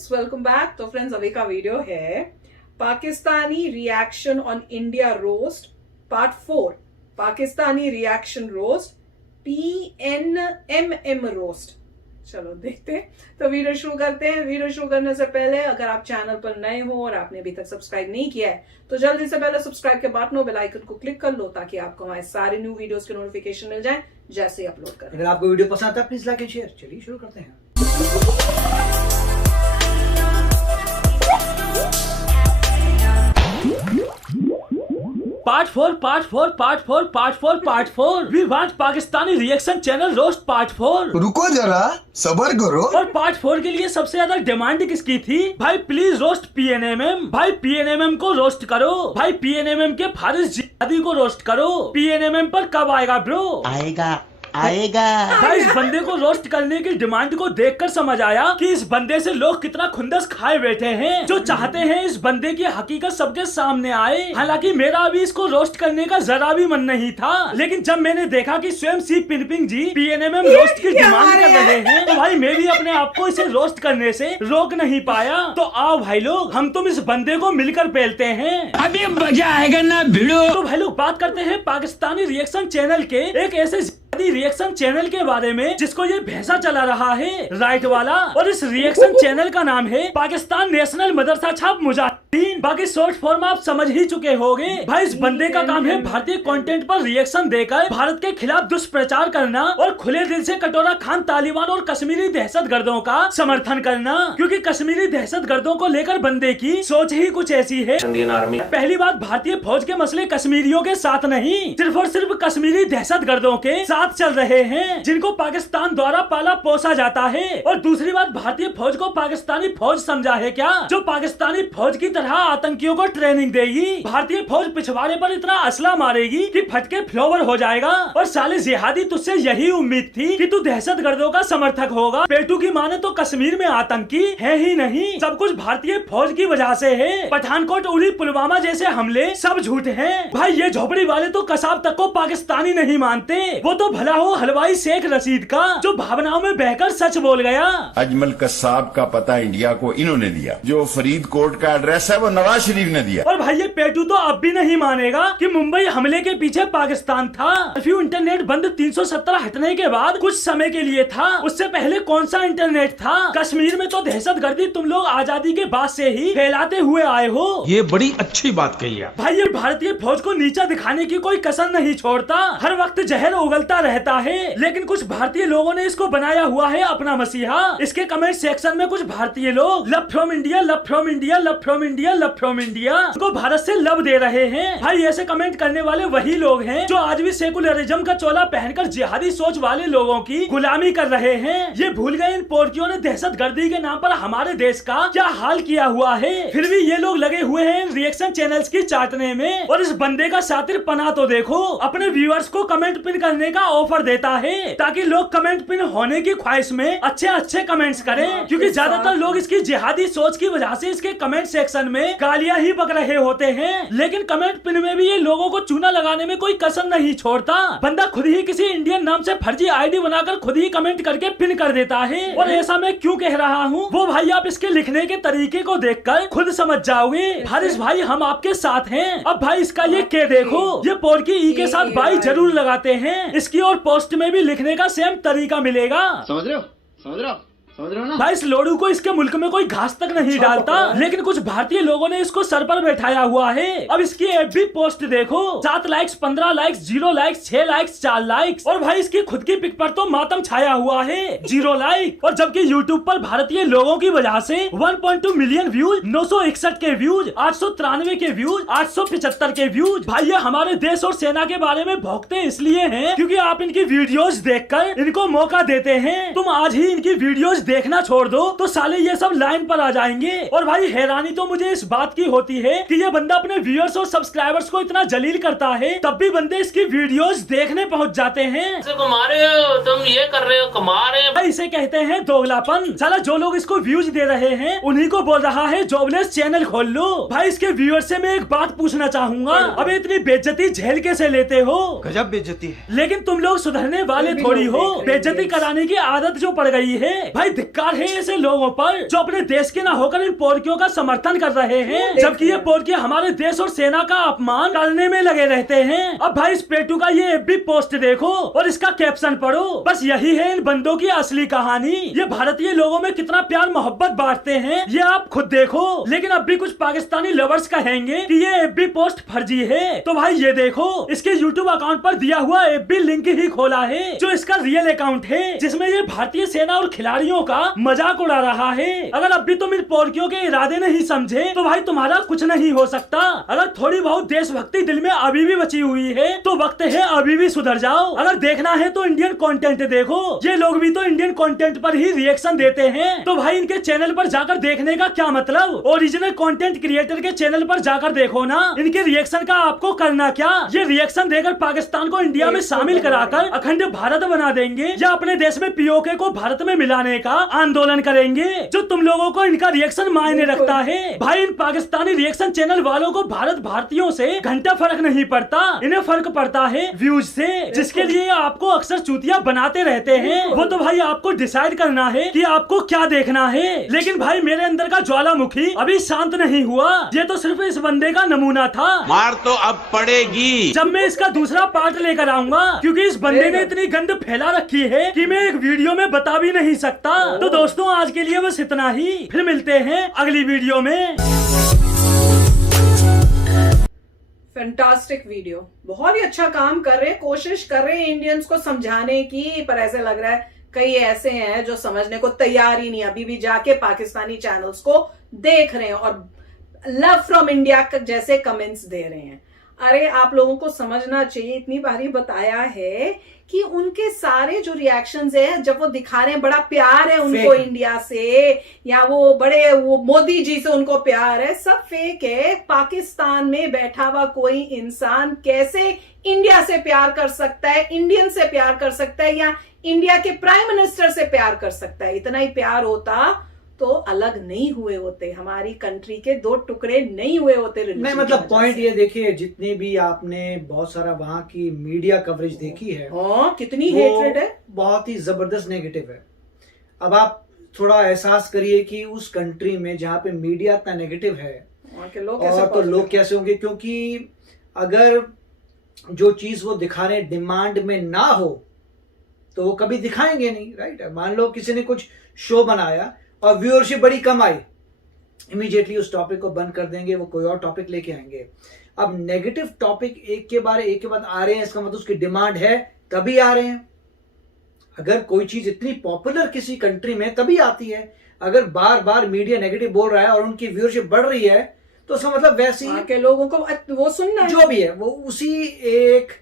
Friends, welcome back. तो friends, अभी का वीडियो है Pakistani reaction on India roast part 4। Pakistani reaction roast PNMM roast. चलो देखते हैं, तो वीडियो शुरू करते हैं। वीडियो शुरू करने से पहले अगर आप चैनल पर नए हो और आपने अभी तक सब्सक्राइब नहीं किया है तो जल्दी से पहले सब्सक्राइब के बटन और बेल आइकन को क्लिक कर लो ताकि आपको हमारे सारे न्यू वीडियोस के नोटिफिकेशन मिल जाएं जैसे ही अपलोड करें। अगर आपको वीडियो पसंद आता है प्लीज लाइक एंड शेयर। चलिए शुरू करते हैं। Part four we want Pakistani reaction channel roast part 4। रुको जरा, सबर करो। और पार्ट 4 के लिए सबसे ज्यादा डिमांड किसकी थी? भाई प्लीज रोस्ट PNMM। भाई PNMM को रोस्ट करो। भाई PNMM के फारिस जिहादी को रोस्ट करो। PNMM पर कब आएगा ब्रो? आएगा। भाई इस बंदे को रोस्ट करने की डिमांड को देखकर समझ आया कि इस बंदे से लोग कितना खुंदस खाए बैठे हैं, जो चाहते हैं इस बंदे की हकीकत सबके सामने आए। हालांकि मेरा अभी इसको रोस्ट करने का जरा भी मन नहीं था, लेकिन जब मैंने देखा कि स्वयं सी पिनपिंग जी PNMM रोस्ट की डिमांड कर रहे हैं तो भाई मैं भी अपने आप को इसे रोस्ट करने से रोक नहीं पाया। तो आओ भाई लोग, हम तुम इस बंदे को मिलकर पेलते हैं। अभी मजा आएगा ना भिड़ो। तो भाई लोग बात करते हैं पाकिस्तानी रिएक्शन चैनल के एक ऐसे रिएक्शन चैनल के बारे में जिसको ये भैंसा चला रहा है, राइट वाला। और इस रिएक्शन चैनल का नाम है पाकिस्तान नेशनल मदरसा छाप मुजाहिदीन। बाकी शॉर्ट फॉर्म आप समझ ही चुके होंगे। भाई इस बंदे का काम है भारतीय कंटेंट पर रिएक्शन देकर भारत के खिलाफ दुष्प्रचार करना और खुले दिल से कटोरा खान तालिबान और कश्मीरी दहशतगर्दों का समर्थन करना, क्योंकि कश्मीरी दहशतगर्दों को लेकर बंदे की सोच ही कुछ ऐसी है। इंडियन आर्मी पहली बात, भारतीय फौज के मसले कश्मीरियों के साथ नहीं, सिर्फ और सिर्फ कश्मीरी दहशतगर्दों के साथ चल रहे हैं जिनको पाकिस्तान द्वारा पाला पोसा जाता है। और दूसरी बात, भारतीय फौज को पाकिस्तानी फौज समझा है क्या, जो पाकिस्तानी फौज की तरह आतंकियों को ट्रेनिंग देगी। भारतीय फौज पिछवाड़े पर इतना असला मारेगी कि फटके फ्लोवर हो जाएगा। और साले जिहादी, तुझसे यही उम्मीद थी कि तू दहशतगर्दों का समर्थक होगा। पेटू की माने तो कश्मीर में आतंकी है ही नहीं, सब कुछ भारतीय फौज की वजह से है। पठानकोट, उरी, पुलवामा जैसे हमले सब झूठ हैं। भाई ये झोपड़ी वाले तो कसाब तक को पाकिस्तानी नहीं मानते। वो तो भला हो हलवाई शेख रशीद का, जो भावनाओं में बहकर सच बोल गया। अजमल कसाब का पता इंडिया को इन्होंने दिया, जो फरीदकोट का एड्रेस है वो नवाज शरीफ ने दिया। और भाई ये पेटू तो अब भी नहीं मानेगा कि मुंबई हमले के पीछे पाकिस्तान था। कर्फ्यू इंटरनेट बंद 317 हटने के बाद कुछ समय के लिए था, उससे पहले कौन सा इंटरनेट था? कश्मीर में तो दहशतगर्दी तुम लोग आजादी के बाद से ही फैलाते हुए आए हो। ये बड़ी अच्छी बात कही है। भाई ये भारतीय फौज को नीचा दिखाने की कोई कसर नहीं छोड़ता, हर वक्त जहर उगलता रहता है। लेकिन कुछ भारतीय लोगों ने इसको बनाया हुआ है अपना मसीहा। इसके कमेंट सेक्शन में कुछ भारतीय लोग love from India, love from India, love from India, love from India को भारत से लव दे रहे हैं। भाई ऐसे कमेंट करने वाले वही लोग हैं जो आज भी सेकुलरिज्म का चोला पहनकर जिहादी सोच वाले लोगों की गुलामी कर रहे हैं। ये भूल गए इन पोर्कियों ने दहशतगर्दी के नाम पर हमारे देश का क्या हाल किया हुआ है। फिर भी ये लोग लगे हुए हैं रिएक्शन चैनल्स की चाटने में। और इस बंदे का शातिर पना तो देखो, अपने व्यूअर्स को कमेंट पिन करने का ऑफर देता है ताकि लोग कमेंट पिन होने की ख्वाहिश में अच्छे अच्छे कमेंट्स करें, क्योंकि ज्यादातर लोग इसकी जिहादी सोच की वजह से इसके कमेंट सेक्शन में गालियां ही बक रहे होते हैं। लेकिन कमेंट पिन में भी ये लोगों को चूना लगाने में कोई कसर नहीं छोड़ता। बंदा खुद ही किसी इंडियन नाम से फर्जी आईडी बनाकर खुद ही कमेंट करके पिन कर देता है। और ऐसा मैं क्यों कह रहा हूँ वो भाई आप इसके लिखने के तरीके को देखकर खुद समझ जाओगे। हारिस भाई हम आपके साथ हैं। अब भाई इसका ये के देखो, ये पोर्की ई के साथ बाई जरूर लगाते हैं। इसकी और पोस्ट में भी लिखने का सेम तरीका मिलेगा। समझ रहे हो ना? भाई इस लोडू को इसके मुल्क में कोई घास तक नहीं डालता, लेकिन कुछ भारतीय लोगों ने इसको सर पर बैठाया हुआ है। अब इसकी FB पोस्ट देखो, 7 likes, 15 likes, 0 likes, 6 likes, 4 likes. और भाई इसकी खुद की पिक पर तो मातम छाया हुआ है, 0 लाइक। और जबकि यूट्यूब पर भारतीय लोगों की वजह से 1.2 मिलियन व्यूज, 961 के व्यूज, 893 के व्यूज, 875 के व्यूज। भाई ये हमारे देश और सेना के बारे में भौंकते इसलिए हैं क्योंकि आप इनकी वीडियोस देखकर इनको मौका देते हैं। तुम आज ही इनकी वीडियोस देखना छोड़ दो तो साले ये सब लाइन पर आ जाएंगे। और भाई हैरानी तो मुझे इस बात की होती है कि ये बंदा अपने व्यूअर्स और सब्सक्राइबर्स को इतना जलील करता है, तब भी बंदे इसकी वीडियोस देखने पहुंच जाते हैं। घुमा रहे हो तुम, ये कर रहे हो, कमा रहे हैं। भाई इसे कहते हैं दोगलापन। साला जो लोग इसको व्यूज दे रहे हैं उन्हीं को बोल रहा है जॉबलेस चैनल खोल लो। भाई इसके व्यूअर से मैं एक बात पूछना चाहूंगा, अबे इतनी बेइज्जती झेल कैसे लेते हो? गजब बेइज्जती है। लेकिन तुम लोग सुधरने वाले थोड़ी हो। बेइज्जती कराने की आदत जो पड़ गई है, भाई धिक्कार है ऐसे लोगों पर जो अपने देश के ना होकर इन पोरकियों का समर्थन कर रहे हैं, जबकि ये पोरकिया हमारे देश और सेना का अपमान करने में लगे रहते हैं। अब भाई इस पेटू का ये एफबी पोस्ट देखो और इसका कैप्शन पढ़ो। बस यही है इन बंदों की असली कहानी। ये भारतीय लोगों में कितना प्यार मोहब्बत बांटते हैं ये आप खुद देखो। लेकिन अब भी कुछ पाकिस्तानी लवर्स कहेंगे कि ये एफबी पोस्ट फर्जी है। तो भाई ये देखो, इसके यूट्यूब अकाउंट पर दिया हुआ एफबी लिंक ही खोला है जो इसका रियल अकाउंट है, जिसमें ये भारतीय सेना और खिलाड़ियों का मजाक उड़ा रहा है। अगर अब भी तुम इन पोरकियों के इरादे नहीं समझे तो भाई तुम्हारा कुछ नहीं हो सकता। अगर थोड़ी बहुत देशभक्ति दिल में अभी भी बची हुई है तो वक्त है अभी भी सुधर जाओ। अगर देखना है तो इंडियन कंटेंट देखो। ये लोग भी तो इंडियन कंटेंट पर ही रिएक्शन देते हैं, तो भाई इनके चैनल पर जाकर देखने का क्या मतलब? ओरिजिनल कंटेंट क्रिएटर के चैनल पर जाकर देखो ना। इनके रिएक्शन का आपको करना क्या? ये रिएक्शन देकर पाकिस्तान को इंडिया में शामिल कराकर अखंड भारत बना देंगे या अपने देश में पीओके को भारत में मिलाने का आंदोलन करेंगे? जो तुम लोगों को इनका रिएक्शन मायने रखता है। भाई इन पाकिस्तानी रिएक्शन चैनल वालों को भारत भारतीयों से घंटा फर्क नहीं पड़ता, इन्हें फर्क पड़ता है व्यूज से, जिसके लिए आपको अक्सर चूतिया बनाते रहते हैं। वो तो भाई आपको डिसाइड करना है कि आपको क्या देखना है। लेकिन भाई मेरे अंदर का ज्वालामुखी अभी शांत नहीं हुआ। ये तो सिर्फ इस बंदे का नमूना था। मार तो अब पड़ेगी। जब मैं इसका दूसरा पार्ट लेकर आऊंगा, क्योंकि इस बंदे ने इतनी गंद फैला रखी है कि मैं एक वीडियो में बता भी नहीं सकता। तो दोस्तों आज के लिए बस इतना ही, फिर मिलते हैं अगली वीडियो में। फैंटास्टिक वीडियो, बहुत ही अच्छा काम कर रहे हैं, कोशिश कर रहे हैं इंडियंस को समझाने की, पर ऐसे लग रहा है कई ऐसे हैं जो समझने को तैयार ही नहीं, अभी भी जाके पाकिस्तानी चैनल्स को देख रहे हैं और लव फ्रॉम इंडिया जैसे कमेंट्स दे रहे हैं। अरे आप लोगों को समझना चाहिए, इतनी बारी बताया है कि उनके सारे जो रिएक्शंस है, जब वो दिखा रहे हैं बड़ा प्यार है उनको इंडिया से, या वो मोदी जी से उनको प्यार है, सब फेक है। पाकिस्तान में बैठा हुआ कोई इंसान कैसे इंडिया से प्यार कर सकता है, इंडियन से प्यार कर सकता है, या इंडिया के प्राइम मिनिस्टर से प्यार कर सकता है? इतना ही प्यार होता तो अलग नहीं हुए होते, हमारी कंट्री के दो टुकड़े नहीं हुए होते। नहीं मतलब पॉइंट ये देखिए, जितने भी आपने बहुत सारा वहां की मीडिया कवरेज देखी है, कितनी हेट्रेड है, बहुत ही जबरदस्त नेगेटिव है। अब आप थोड़ा एहसास करिए कि उस कंट्री में जहाँ पे मीडिया इतना नेगेटिव है और तो लोग कैसे होंगे, क्योंकि अगर जो चीज वो दिखाने डिमांड में ना हो तो वो कभी दिखाएंगे नहीं, राइट? मान लो किसी ने कुछ शो बनाया और व्यूअरशिप बड़ी कम आई, इमीडिएटली उस टॉपिक को बंद कर देंगे, वो कोई और टॉपिक लेके आएंगे। अब नेगेटिव टॉपिक एक के बाद आ रहे हैं, इसका मतलब उसकी डिमांड है तभी आ रहे हैं। अगर कोई चीज इतनी पॉपुलर किसी कंट्री में तभी आती है। अगर बार बार मीडिया नेगेटिव बोल रहा है और उनकी व्यूअरशिप बढ़ रही है तो उसका मतलब वैसे ही के लोगों को वो सुनना है, जो भी है वो उसी एक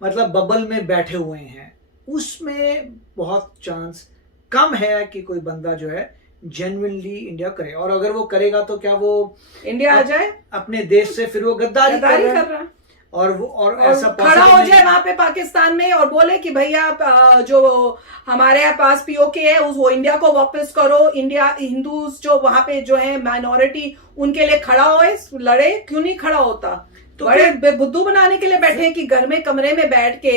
मतलब बबल में बैठे हुए हैं। उसमें बहुत चांस कम है कि कोई बंदा जो है जेन्युइनली इंडिया करे, और अगर वो करेगा तो क्या वो इंडिया आ जाए अपने देश से, फिर वो गद्दारी कर रहा है और ऐसा खड़ा हो जाए वहां पे पाकिस्तान में और बोले कि भैया जो हमारे पास पीओके है वो इंडिया को वापस करो, इंडिया हिंदूज जो वहां पे जो है माइनॉरिटी उनके लिए खड़ा होए, लड़े। क्यों नहीं खड़ा होता? तो बड़े बुद्धू बनाने के लिए बैठे हैं कि घर में कमरे में बैठ के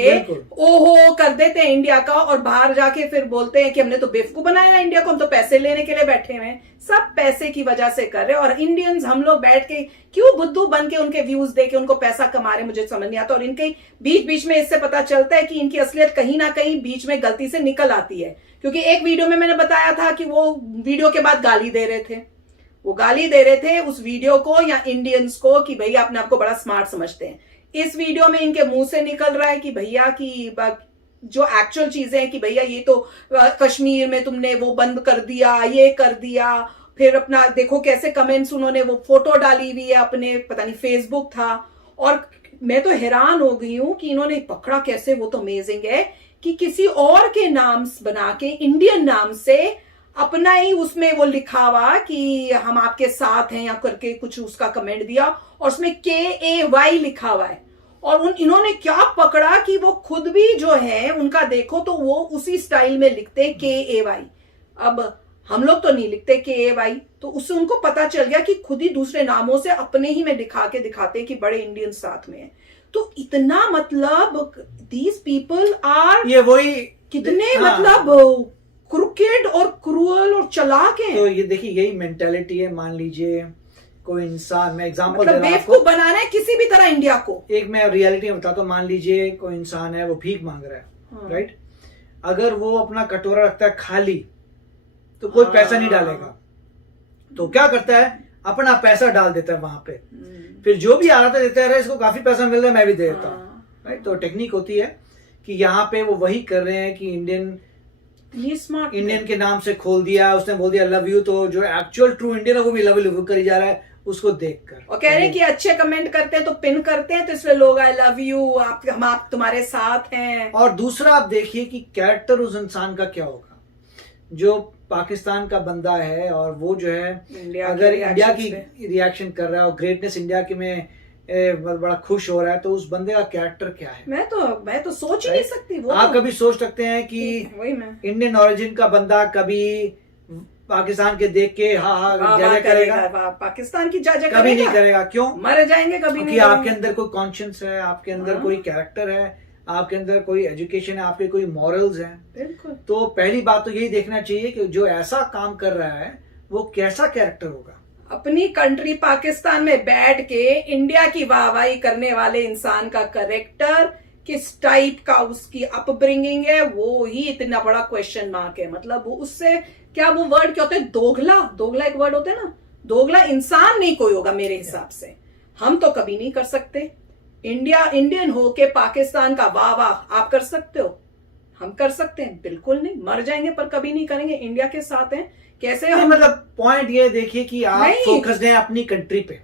ओहो कर देते हैं इंडिया का, और बाहर जाके फिर बोलते हैं कि हमने तो बेवकूफ बनाया इंडिया को, हम तो पैसे लेने के लिए बैठे हुए हैं। सब पैसे की वजह से कर रहे हैं, और इंडियंस हम लोग बैठ के क्यों बुद्धू बन के उनके व्यूज दे के उनको पैसा कमा रहे, मुझे समझ नहीं आता। और इनके बीच बीच में इससे पता चलता है कि इनकी असलियत कहीं ना कहीं बीच में गलती से निकल आती है, क्योंकि एक वीडियो में मैंने बताया था कि वो वीडियो के बाद गाली दे रहे थे, वो गाली दे रहे थे उस वीडियो को या इंडियंस को कि भैया अपने आपको बड़ा स्मार्ट समझते हैं। इस वीडियो में इनके मुंह से निकल रहा है कि भैया की जो एक्चुअल चीजें हैं कि भैया ये तो कश्मीर में तुमने वो बंद कर दिया, ये कर दिया, फिर अपना देखो कैसे कमेंट्स, उन्होंने वो फोटो डाली हुई है अपने, पता नहीं फेसबुक था। और मैं तो हैरान हो गई हूं कि इन्होंने पकड़ा कैसे, वो तो अमेजिंग है कि किसी और के नाम बना के इंडियन नाम से अपना ही उसमें वो लिखा हुआ कि हम आपके साथ हैं या करके कुछ उसका कमेंट दिया, और उसमें KAY लिखा हुआ है। और इन्होंने क्या पकड़ा कि वो खुद भी जो है उनका देखो तो वो उसी स्टाइल में लिखते KAY। अब हम लोग तो नहीं लिखते KAY, तो उससे उनको पता चल गया कि खुद ही दूसरे नामों से अपने ही में दिखाते कि बड़े इंडियन साथ में है। तो इतना मतलब दीज पीपल आर, ये वही कितने मतलब क्रुकेड और क्रूअल और चालाक हैं। तो ये देखिए यही मेंटेलिटी है। मान लीजिए कोई इंसान, मैं एग्जांपल मतलब दे रहा हूं आपको, बेवकूफ बनाना है किसी भी तरह इंडिया को। एक मैं रियलिटी में बताता हूँ। मान लीजिए कोई इंसान है, वो भीख मांग रहा है, राइट। अगर वो अपना कटोरा रखता है खाली तो कोई पैसा नहीं डालेगा, तो क्या करता है, अपना पैसा डाल देता है वहां पे। फिर जो भी आ रहा था देता है, इसको काफी पैसा मिल रहा है, मैं भी दे देता हूँ, राइट। तो टेक्निक होती है कि यहाँ पे वो वही कर रहे हैं कि इंडियन के नाम से खोल दिया, उसने बोल दिया लव यू, तो जो एक्चुअल ट्रू इंडियन है वो भी लव यू करी जा रहा है उसको देखकर, और कह रहे हैं कि अच्छे कमेंट करते हैं तो पिन करते हैं, तो इसलिए लोग आई लव यू, आप तुम्हारे साथ हैं। और दूसरा आप देखिए कि कैरेक्टर उस इंसान का क्या होगा जो पाकिस्तान का बंदा है, और वो जो है अगर इंडिया की रिएक्शन कर रहा है और ग्रेटनेस इंडिया की में बड़ा खुश हो रहा है, तो उस बंदे का कैरेक्टर क्या है। मैं तो सोच ही नहीं सकती। वो आप कभी सोच सकते हैं कि इंडियन ओरिजिन का बंदा कभी पाकिस्तान के देख के हाँ करेगा? पाकिस्तान की जा कभी नहीं करेगा। क्यों? मर जाएंगे कभी नहीं। आपके अंदर कोई कॉन्शियस है, आपके अंदर कोई कैरेक्टर है, आपके अंदर कोई एजुकेशन है, आपके कोई मॉरल्स हैं। बिल्कुल। तो पहली बात तो यही देखना चाहिए कि जो ऐसा काम कर रहा है वो कैसा कैरेक्टर होगा। अपनी कंट्री पाकिस्तान में बैठ के इंडिया की वाहवाही करने वाले इंसान का कैरेक्टर किस टाइप का, उसकी अपब्रिंगिंग है, वो ही इतना बड़ा क्वेश्चन मार्क है। मतलब वो उससे क्या, वो वर्ड क्या होता है, दोगला एक वर्ड होता है ना, दोगला इंसान नहीं कोई होगा मेरे हिसाब से। हम तो कभी नहीं कर सकते। इंडियन हो के पाकिस्तान का वाह आप कर सकते हो? हम कर सकते हैं? बिल्कुल नहीं। मर जाएंगे पर कभी नहीं करेंगे। इंडिया के साथ हैं कैसे हम, मतलब पॉइंट ये देखिए कि आप फोकस्ड हैं अपनी कंट्री पे,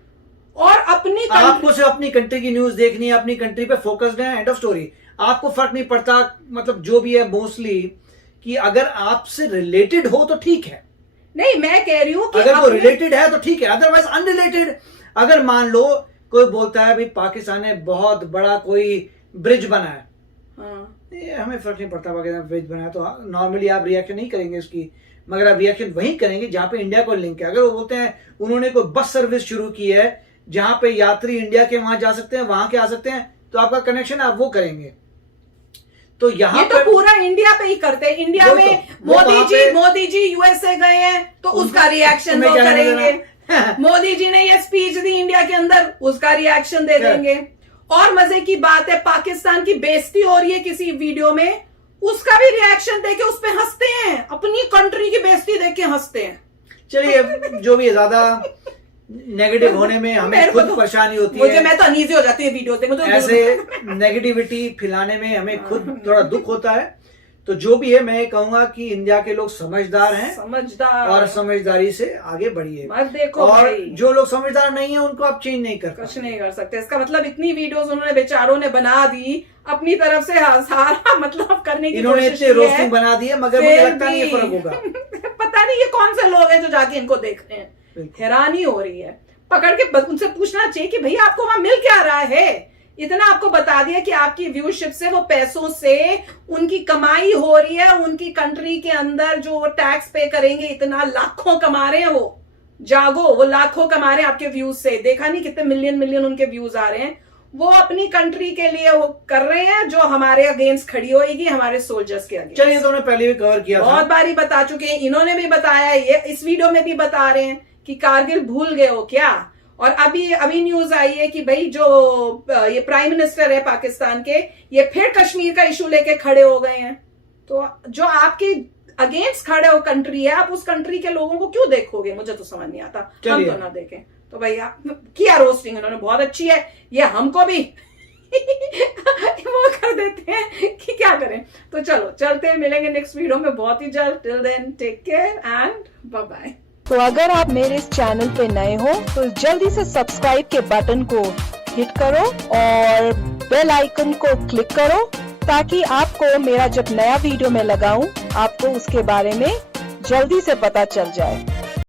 और आपको सिर्फ अपनी कंट्री की न्यूज देखनी है, अपनी कंट्री पे फोकस्ड है, एंड ऑफ स्टोरी। आपको फर्क नहीं पड़ता मतलब जो भी है मोस्टली कि अगर आपसे रिलेटेड हो तो ठीक है। नहीं, मैं कह रही हूं कि अगर वो रिलेटेड है तो ठीक है, अदरवाइज अनरिलेटेड। अगर मान लो कोई बोलता है भाई पाकिस्तान ने बहुत बड़ा कोई ब्रिज बनाया, ये हमें फर्क नहीं पड़ता पाकिस्तान ब्रिज बनाया, तो नॉर्मली आप रिएक्शन नहीं करेंगे उसकी, मगर आप रिएक्शन वही करेंगे जहां पे इंडिया को लिंक है। अगर वो बोलते हैं उन्होंने कोई बस सर्विस शुरू की है जहां पे यात्री इंडिया के वहां जा सकते हैं, वहां के आ सकते हैं, तो आपका कनेक्शन आप वो करेंगे। तो यहाँ तो पूरा इंडिया पे ही करते हैं। इंडिया में मोदी जी यूएसए गए हैं तो उसका रिएक्शन वो करेंगे। मोदी जी ने ये स्पीच दी इंडिया के अंदर, उसका रिएक्शन दे देंगे। और मजे की बात है, पाकिस्तान की बेइज्जती हो रही है किसी वीडियो में, उसका भी रिएक्शन देके उस पे हंसते हैं, अपनी कंट्री की बेइज्जती देख के हंसते हैं। चलिए जो भी ज्यादा नेगेटिव होने में हमें खुद परेशानी होती है, मैं तो अनईजी हो जाती है वीडियो देख, तो ऐसे नेगेटिविटी फैलाने में हमें खुद थोड़ा दुख होता है। तो जो भी है मैं कहूंगा कि इंडिया के लोग समझदार हैं, और समझदारी से आगे बढ़िए। देखो और जो लोग समझदार नहीं है उनको आप चेंज नहीं कर कुछ नहीं कर सकते। इसका मतलब इतनी वीडियोस उन्होंने बेचारों ने बना दी अपनी तरफ से, सारा मतलब करने की इन्होंने इतने रोस्टिंग बना दी है, मगर मुझे लगता नहीं फर्क होगा। पता नहीं ये कौन से लोग हैं जो जाके इनको देख रहे हैं। हैरानी हो रही है। पकड़ के उनसे पूछना चाहिए कि भैया आपको वहां मिल क्या रहा है। इतना आपको बता दिया कि आपकी व्यूशिप से, वो पैसों से उनकी कमाई हो रही है, उनकी कंट्री के अंदर जो टैक्स पे करेंगे, इतना लाखों कमा रहे हैं वो। जागो, वो लाखों कमा रहे हैं आपके व्यूज से। देखा नहीं कितने मिलियन उनके व्यूज आ रहे हैं। वो अपनी कंट्री के लिए वो कर रहे हैं जो हमारे अगेंस्ट खड़ी होगी, हमारे सोल्जर्स के अगेंस्ट। चलिए, तो उन्होंने पहले भी कवर किया, बहुत बारी बता चुके हैं, इन्होंने भी बताया, ये इस वीडियो में भी बता रहे हैं कि कारगिल भूल गए हो क्या। और अभी न्यूज आई है कि भाई जो ये प्राइम मिनिस्टर है पाकिस्तान के, ये फिर कश्मीर का इशू लेके खड़े हो गए हैं। तो जो आपके अगेंस्ट खड़े हो कंट्री है, आप उस कंट्री के लोगों को क्यों देखोगे? मुझे तो समझ नहीं आता। हम तो ना देखें। तो भैया किया रोस्टिंग इन्होंने, बहुत अच्छी है, ये हमको भी वो कर देते हैं कि क्या करें। तो चलो चलते हैं, मिलेंगे नेक्स्ट वीडियो में बहुत ही जल्द। Till then take care and bye bye. तो अगर आप मेरे इस चैनल पे नए हो तो जल्दी से सब्सक्राइब के बटन को हिट करो और बेल आइकन को क्लिक करो, ताकि आपको मेरा जब नया वीडियो मैं लगाऊं आपको उसके बारे में जल्दी से पता चल जाए।